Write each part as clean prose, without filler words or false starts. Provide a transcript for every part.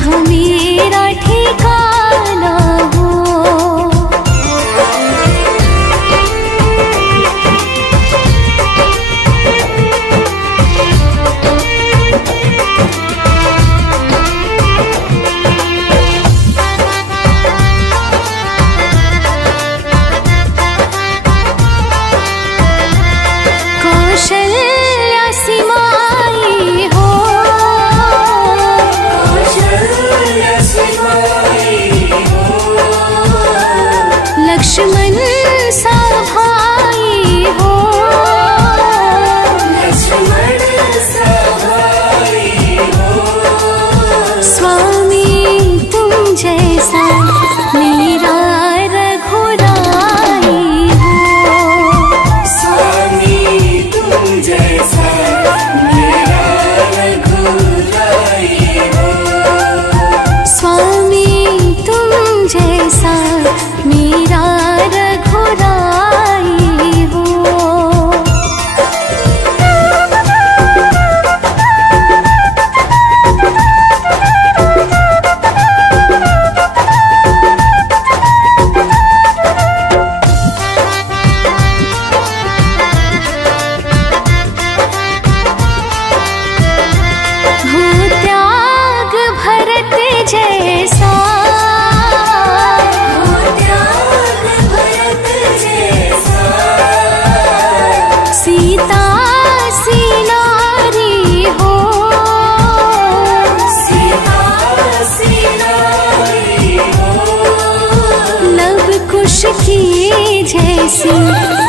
जहाँ मेरा ठिकाना हो। कौशल्या सिमाई हो, लक्ष्मण सा भाई हो, स्वामी तुम जैसा मेरा रघुराई हो। स्वामी तुम जैसा मेरा रघुराई हो। स्वामी तुम जैसा मेरा रघुराई हो। हो त्याग भरत जैसा, त्याग भरत जैसा, सीता सी नारी हो, सीता सी नारी हो। लव कुश की जैसी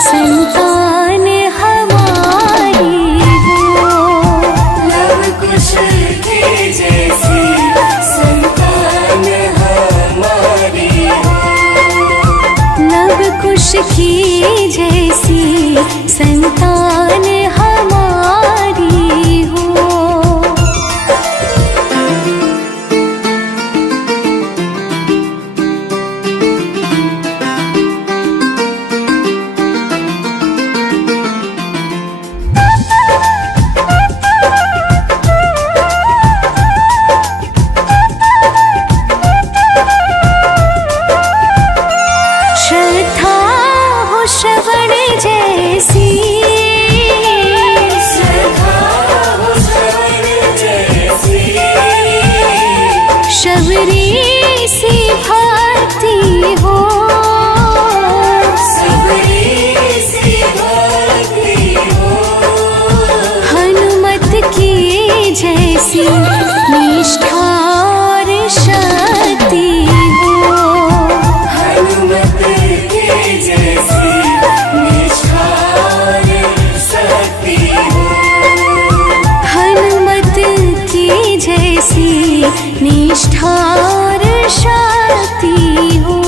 संतान हमारी हो। लव कुश की जैसी संतान हमारी हो। लव कुश की जैसी संतान हमारी हो। श्रद्धा हो श्रवण जैसी, श्रद्धा हो श्रवण जैसी, शबरी सी भक्ति हो, सबरी सी भक्ति हो। हनुमत की जैसी निष्ठा और शक्ति हो। हनुमत की जैसी निष्ठा और शक्ति हो। हनुमत की जैसी निष्ठा और शक्ति हो।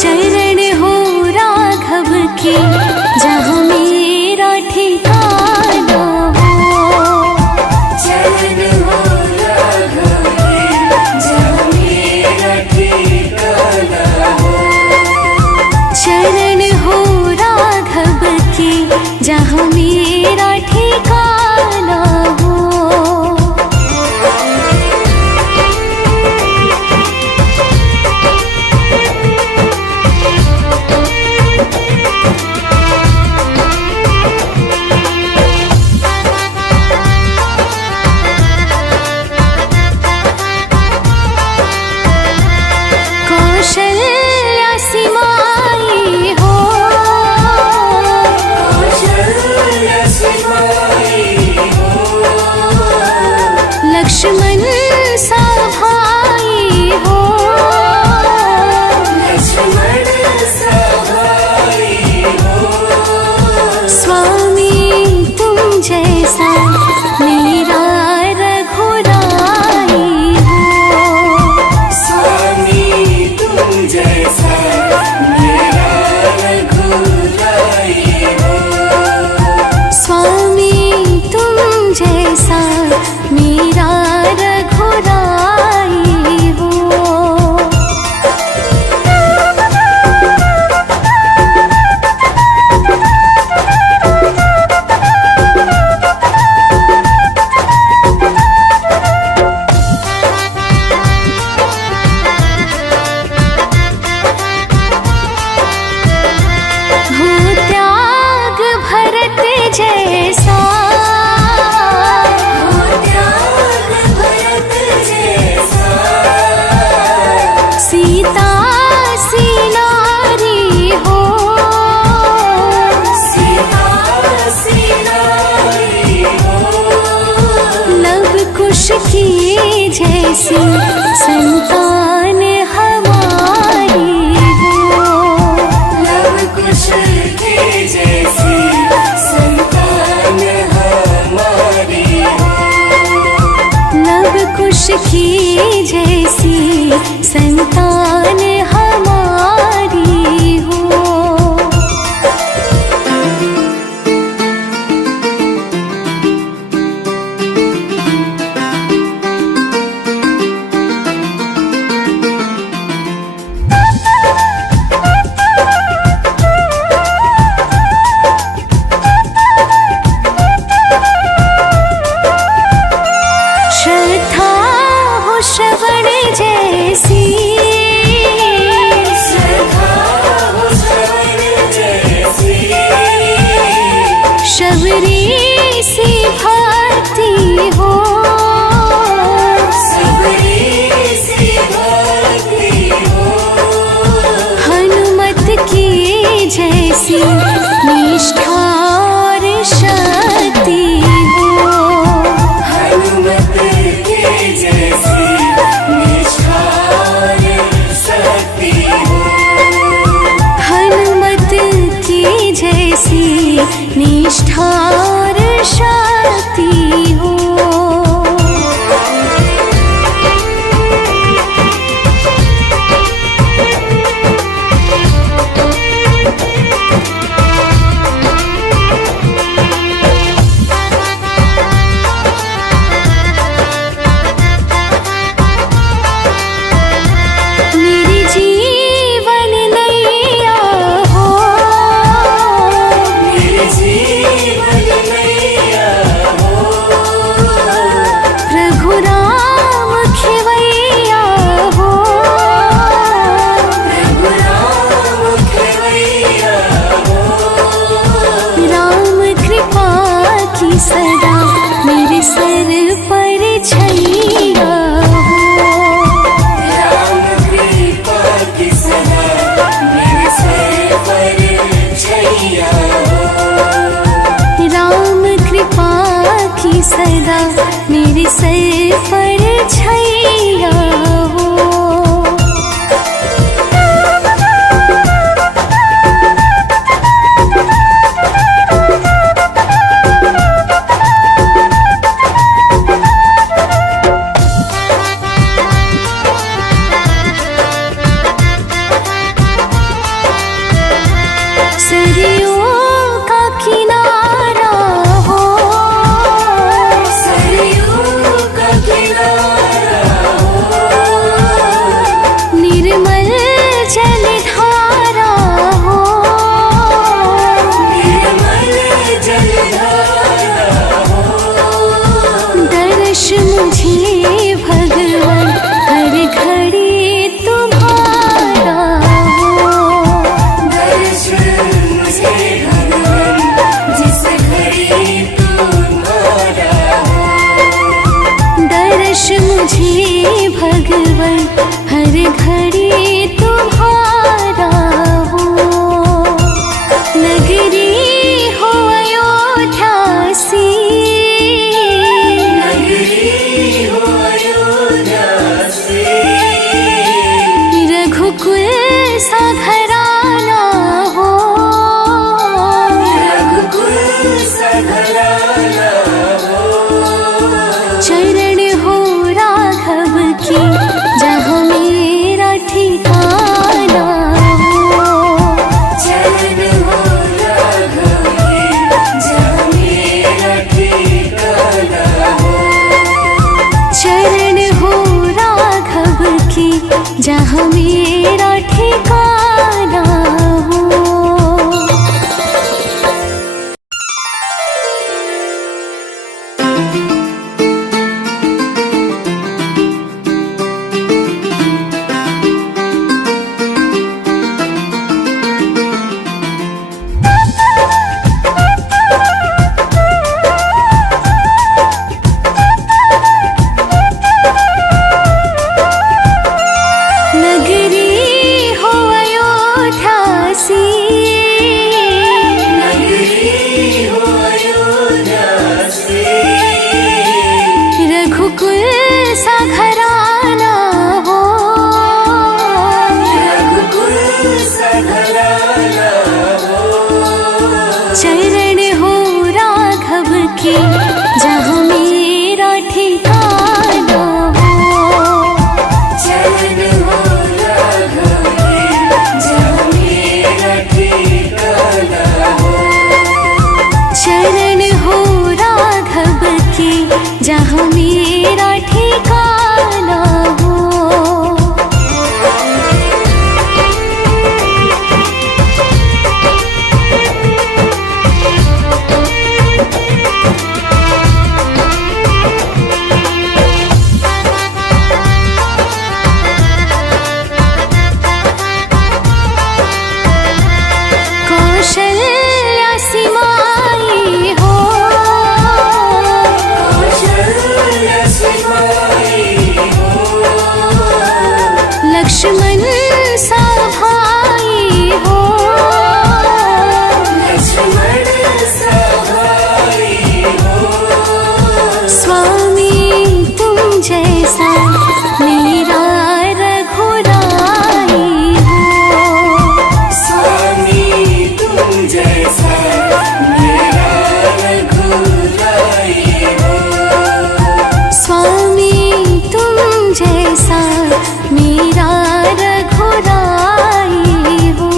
चरण हो राघव के जहाँ मेरा ठिकाना हो। चरण हो राघव के जहाँ मेरा ठिकाना हो। चरण हो राघव के जहाँ मेरा ठिकाना हो। कौशल्या सिमाई हो। कौशल्या सिमाई हो। लक्ष्मण सा भाई हो। लक्ष्मण सा भाई हो। स्वामी तुम जैसा मेरा रघुराई हो। स्वामी तुम जैसा मेरा रघुराई हो। स्वामी तुम जैसा मेरा रघुराई हो। हो त्याग भरत जैसा। हो त्याग भरत जैसा। सीता सी नारी हो। सीता सी नारी हो। लव कुश की जैसी संतान हमारी हो। लव कुश की जैसी संतान हमारी हो। लव कुश की जैसी संतान हमारी हो। श्रद्धा हो श्रवण जैसी। घड़ी तुम्हारा हो। नगरी हो अयोध्या सी, नगरी हो अयोध्या सी, रघुकुल सा घराना हो। रघुकुल सा घराना हो। चरण हो राघव की जहाँ मेरा ठिकाना हो। चरण हो राघव की जहाँ मेरा ठिकाना हो। चरण हो राघव की जहाँ मेरा ठिकाना हो। नगरी हो अयोध्या सी, नगरी हो अयोध्या सी, रघुकुल सा घराना हो। रघुकुल सा घराना हो। चरण हो राघव की जहाँ मेरा ठिकाना हो। चरण हो राघव की जहाँ मेरा ठिकाना हो। चरण हो राघव की जहाँ मेरा ठिकाना हो। कौशल्या सिमाई हो। कौशल्या सिमाई हो। लक्ष्मण सा भाई हो। लक्ष्मण सा भाई हो। स्वामी तुम जैसा मेरा रघुराई हो। स्वामी तुम जैसा मेरा रघुराई हो। स्वामी तुम जैसा मेरा रघुराई हो।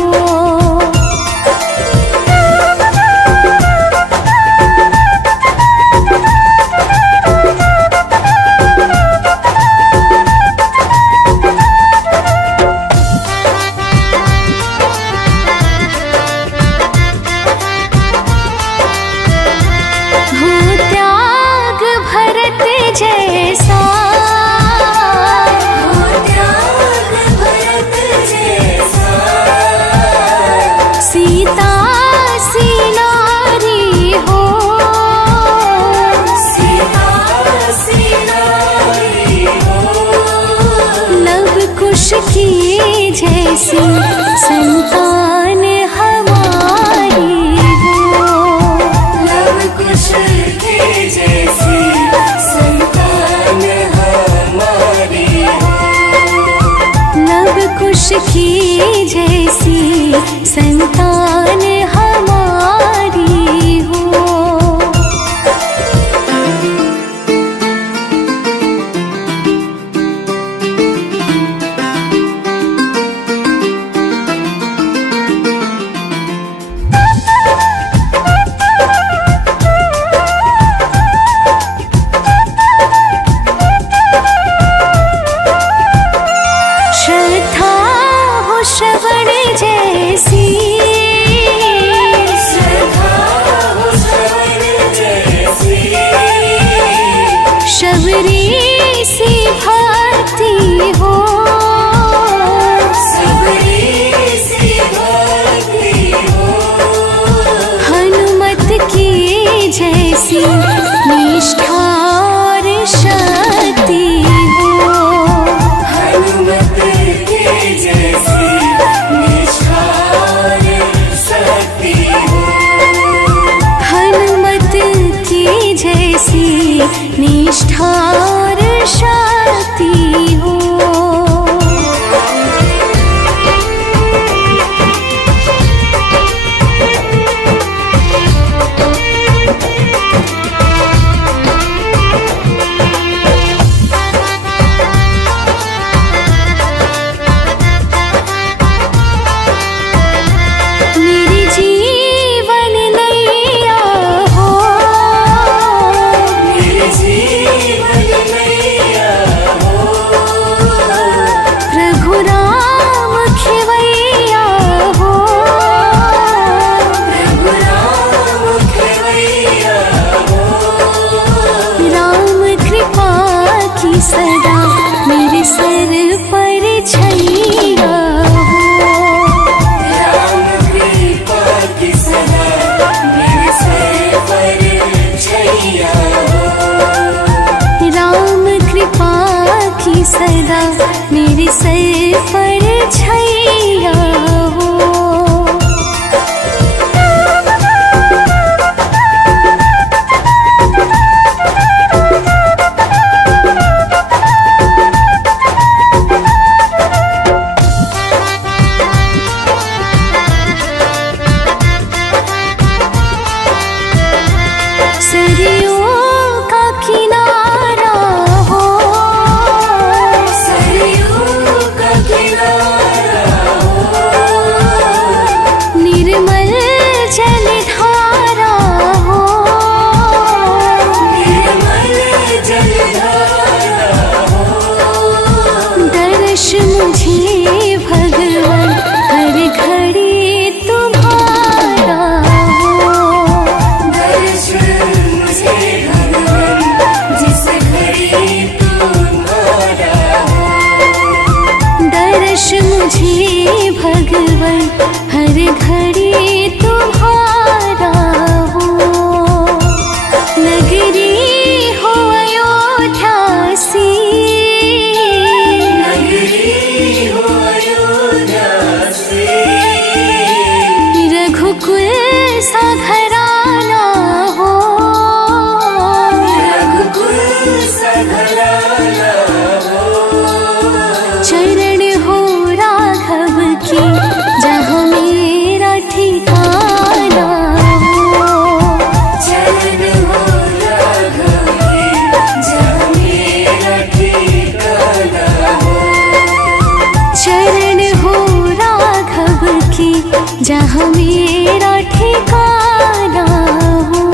हो त्याग भरत जैसा, हो त्याग भरत जैसा, सीता सी नारी हो। सीता सी नारी हो। लव कुश की जैसी संतान हमारी हो। लव कुश की जैसी संतान हमारी हो। लव कुश की जैसी संतान हमारी हो। श्रद्धा हो श्रवण जैसी, श्रद्धा हो श्रवण जैसी, शबरी सी भक्ति हो। सबरी सी भक्ति हो। हनुमत की जैसी निष्ठा और शक्ति हो। हनुमत भगवन हर घड़ी तुम्हारा हो। दर्शन मुझे भगवन जिस घड़ी तुम्हारा हो। दर्श मुझे भगवन हर घड़ी तुम्हारा हो। नगरी हो अयोध्या सी, नगरी हो अयोध्या से। रघुकुल सा घराना हो। रघुकुल सा घराना हो। चरण हो राघव की जहाँ मेरा ठिकाना हो। चरण हो राघव की जहाँ मेरा ठिकाना हो। चरण हो राघव की जहाँ मेरा ठिकाना हो।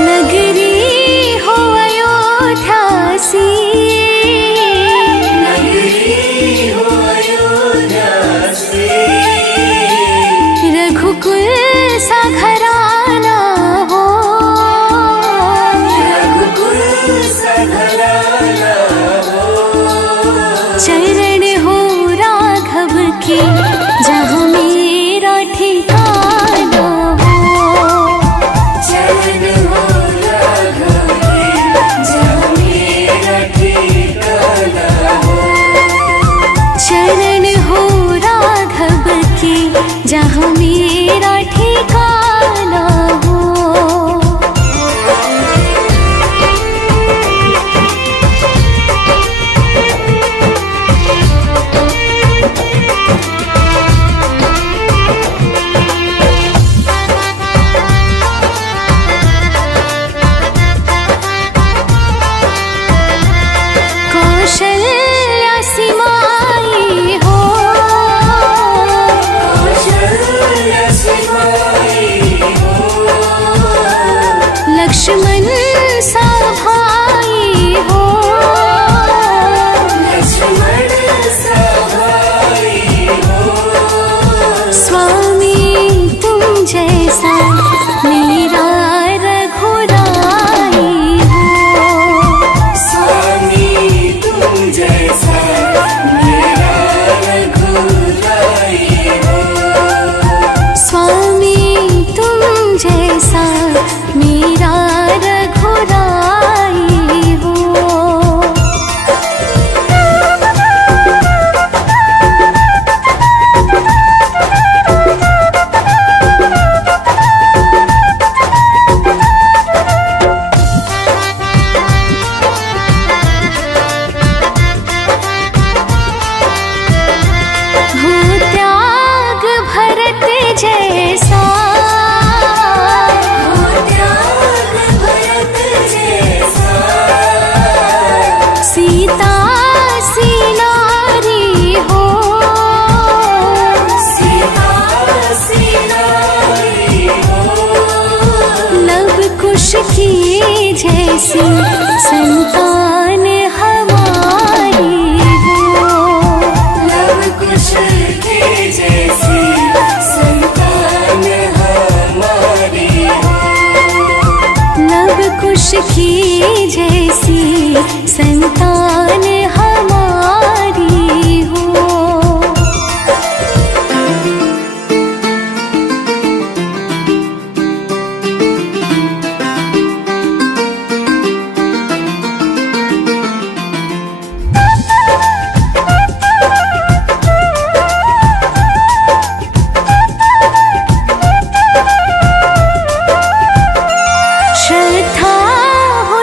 नगरी हो अयोध्या सी, नगरी हो अयोध्या से। रघुकुल सा घराना हो। रघुकुल सा घराना हो। चरण हो राघव की जहाँ मेरा ठिकाना हो। चरण हो राघव की जहाँ मेरा ठिकाना हो। चरण हो राघव की जहाँ मेरा ठिकाना हो। कौशल्या सिमाई हो। कौशल्या सिमाई हो। लक्ष्मण सा भाई हो। लक्ष्मण सा भाई हो। स्वामी तुम जैसा मेरा रघुराई हो। स्वामी तुम जैसा मेरा रघुराई हो। स्वामी तुम जैसा मेरा रघुराई हो। हो त्याग भरत जैसा, हो त्याग भरत जैसा। सीता सी नारी हो। सीता सी नारी हो। लव कुश की जैसी संतान हमारी हो। लव कुश के जैसी संतान हमारी हो। लव कुश की जैसी संतान हमारी हो। श्रद्धा हो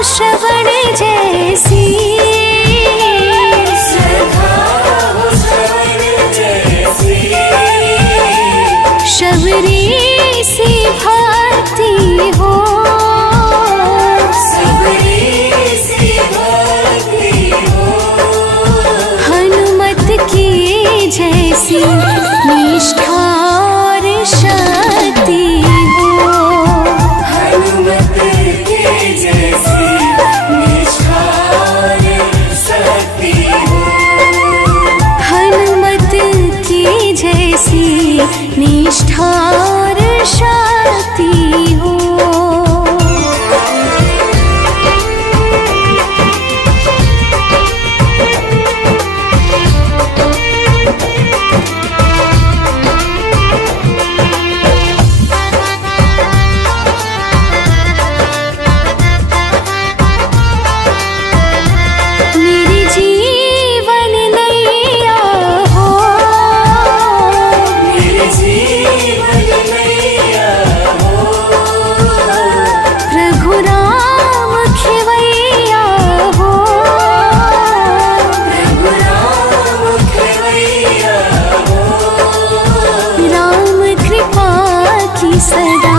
सदा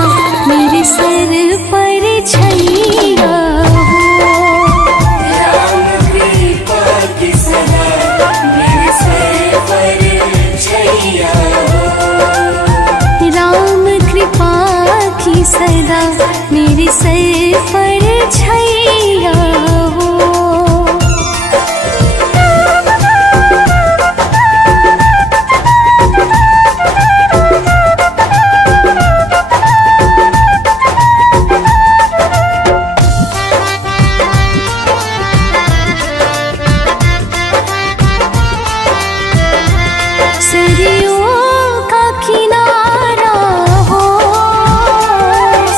मेरे सर पर छैया हो। राम कृपा की सदा मेरे सर पर छैया हो। राम कृपा की सदा मेरे सर पर छैया हो। सरयों का किनारा हो,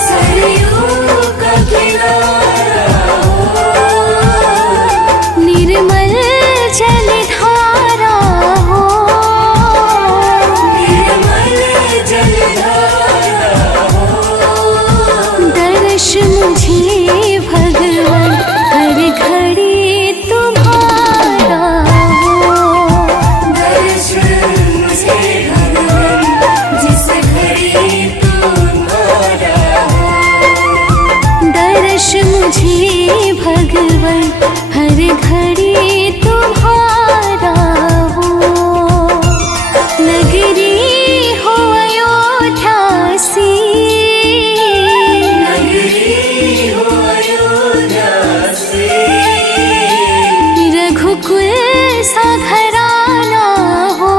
सरयू का किनारा हो। निर्मल जलधारा हो। निर्मल जलधारा हो। दर्श मुझे भगवान हर घड़ी तुम्हारा हो। दर्श मुझे भगवान जिस घड़ी तुम्हारा हो। दर्श मुझे भगवान हर घड़ी तुम्हारा हो। नगरी हो अयोध्या सी, नगरी हो अयोध्या से। रघुकुल सा घराना हो।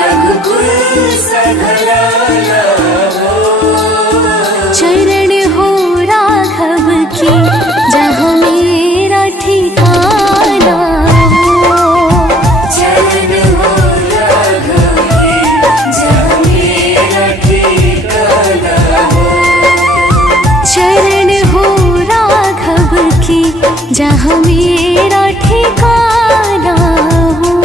रघुकुल सा घराना हो। चरण हो राघव की जहाँ मेरा ठिकाना हो। चरण हो राघव की जहाँ मेरा ठिकाना हो। चरण हो राघव की जहाँ मेरा ठिकाना हो।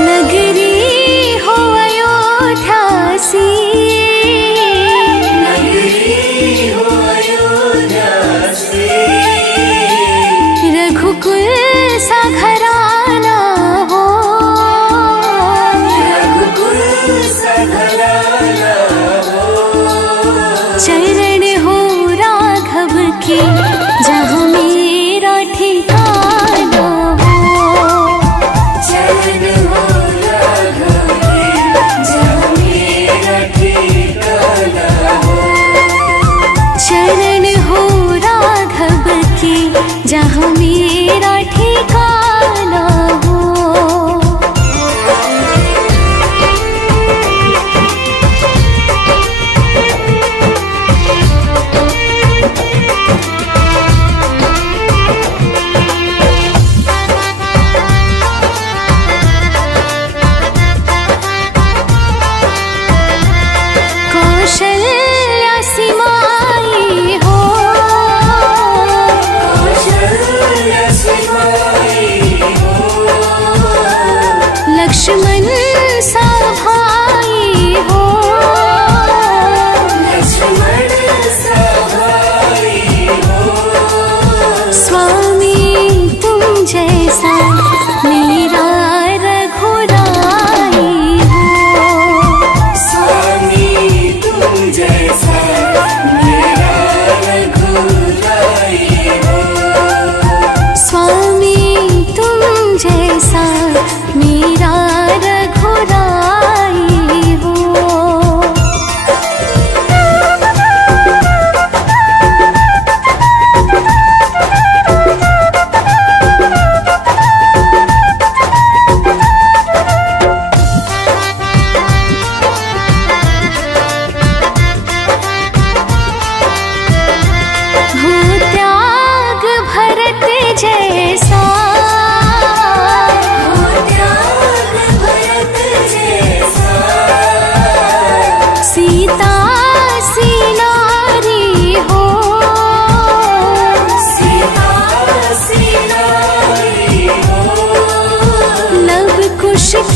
नगरी हो अयोध्या सी, नगरी हो अयोध्या से। रघुकुल सा घराना हो। रघुकुल सा घराना हो। चरण हो राघव की जहाँ मेरा ठिकाना हो। चरण हो राघव की जहाँ मेरा ठिकाना हो। चरण हो राघव की जहाँ मेरा ठिकाना हो।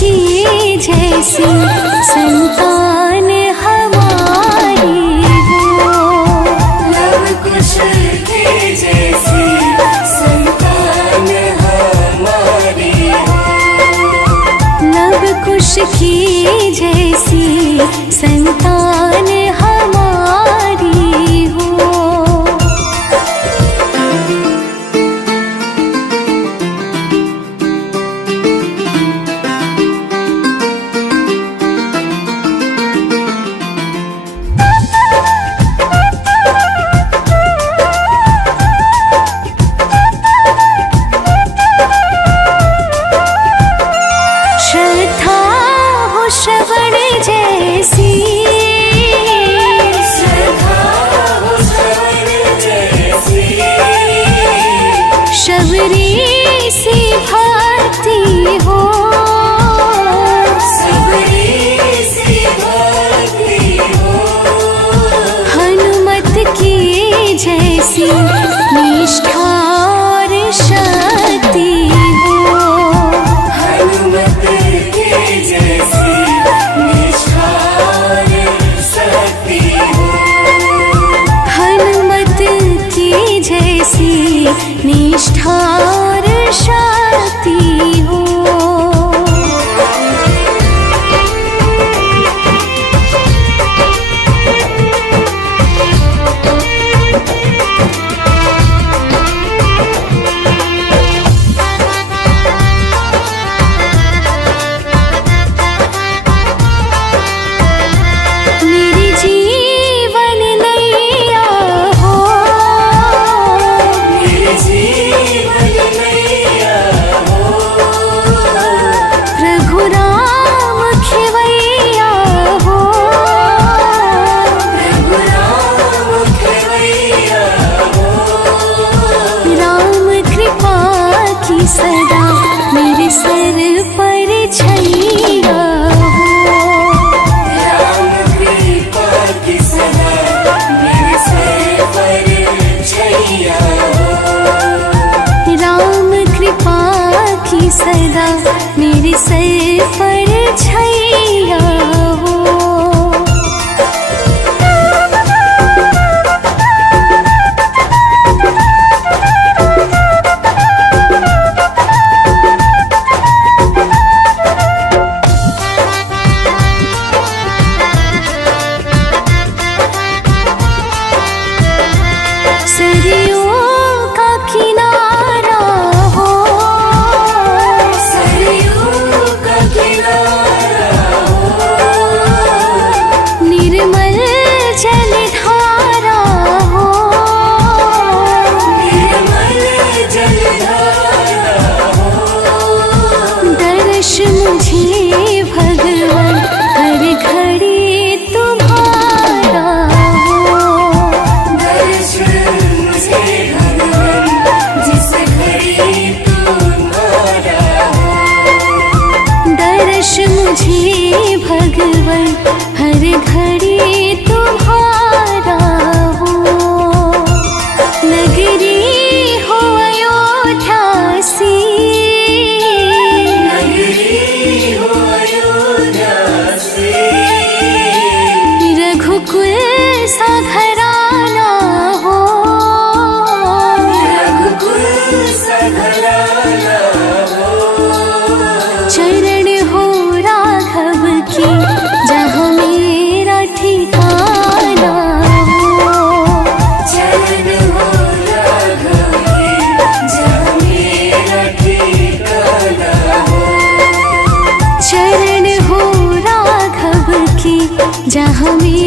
की जैसी संतान हमारी हो। लव कुश की जैसी संतान हमारी हो। लव कुश की जैसी संतान हमारी हो। श्रद्धा हो श्रवण जैसी, श्रद्धा हो श्रवण जैसी। शबरी सी भक्ति हो। सबरी सी भक्ति हो। हनुमत की जैसी निष्ठा और शक्ति हो। हनुमत की जैसी निष्ठा और शक्ति हो। हनुमत की जैसी निष्ठा और शक्ति हो। मेरी जीवन नैया हो। मेरे जीवन नैया हो। प्रभु राम खेवैया हो। प्रभु राम खेवैया हो। राम कृपा की सदा मेरे सर पर छैया हो। राम कृपा की सदा मेरे सर पर छैया हो। राम कृपा की सदा मेरे सर पर छैया हो। सरयों का किनारा हो। सरयू का किनारा हो। निर्मल जलधारा हो। निर्मल जलधारा हो। दर्श मुझे भगवान हर घड़ी तुम्हारा हो। दर्श मुझे भगवान जिस घड़ी तुम्हारा हो। दर्श मुझे भगवान हर घड़ी तुम्हारा हो। नगरी हो अयोध्या सी, नगरी हो अयोध्या से। रघुकुल सा घराना हो। रघुकुल सा घराना हो। चरण हो राघव की जहाँ मेरा ठिकाना हो। चरण हो राघव की जहाँ मेरा ठिकाना हो। चरण हो राघव की जहाँ मेरा